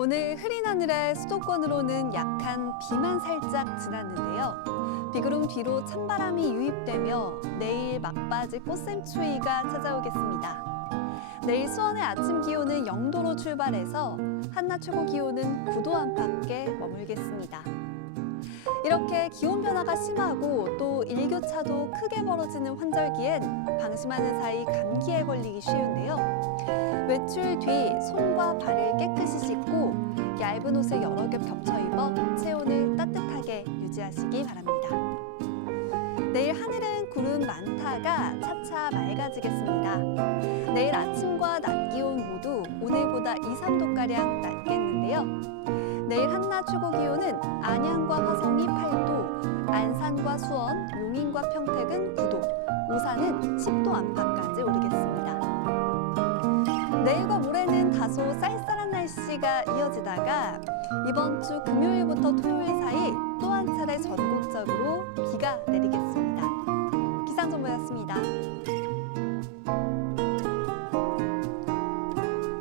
오늘 흐린 하늘에 수도권으로는 약한 비만 살짝 지났는데요. 비구름 뒤로 찬바람이 유입되며 내일 막바지 꽃샘추위가 찾아오겠습니다. 내일 수원의 아침 기온은 0도로 출발해서 한낮 최고 기온은 9도 안팎에 머물겠습니다. 이렇게 기온 변화가 심하고 또 일교차도 크게 벌어지는 환절기엔 방심하는 사이 감기에 걸리기 쉬운데요. 외출 뒤 손과 씻고 얇은 옷을 여러 겹 겹쳐 입어 체온을 따뜻하게 유지하시기 바랍니다. 내일 하늘은 구름 많다가 차차 맑아지겠습니다. 내일 아침과 낮 기온 모두 오늘보다 2, 3도가량 낮겠는데요. 내일 한낮 최고 기온은 안양과 화성이 8도, 안산과 수원, 용인과 평택은 9도, 오산은 10도 안팎까지 오르겠습니다. 내일과 모레는 다소 쌀쌀 추위가 이어지다가 이번 주 금요일부터 토요일 사이 또 한 차례 전국적으로 비가 내리겠습니다.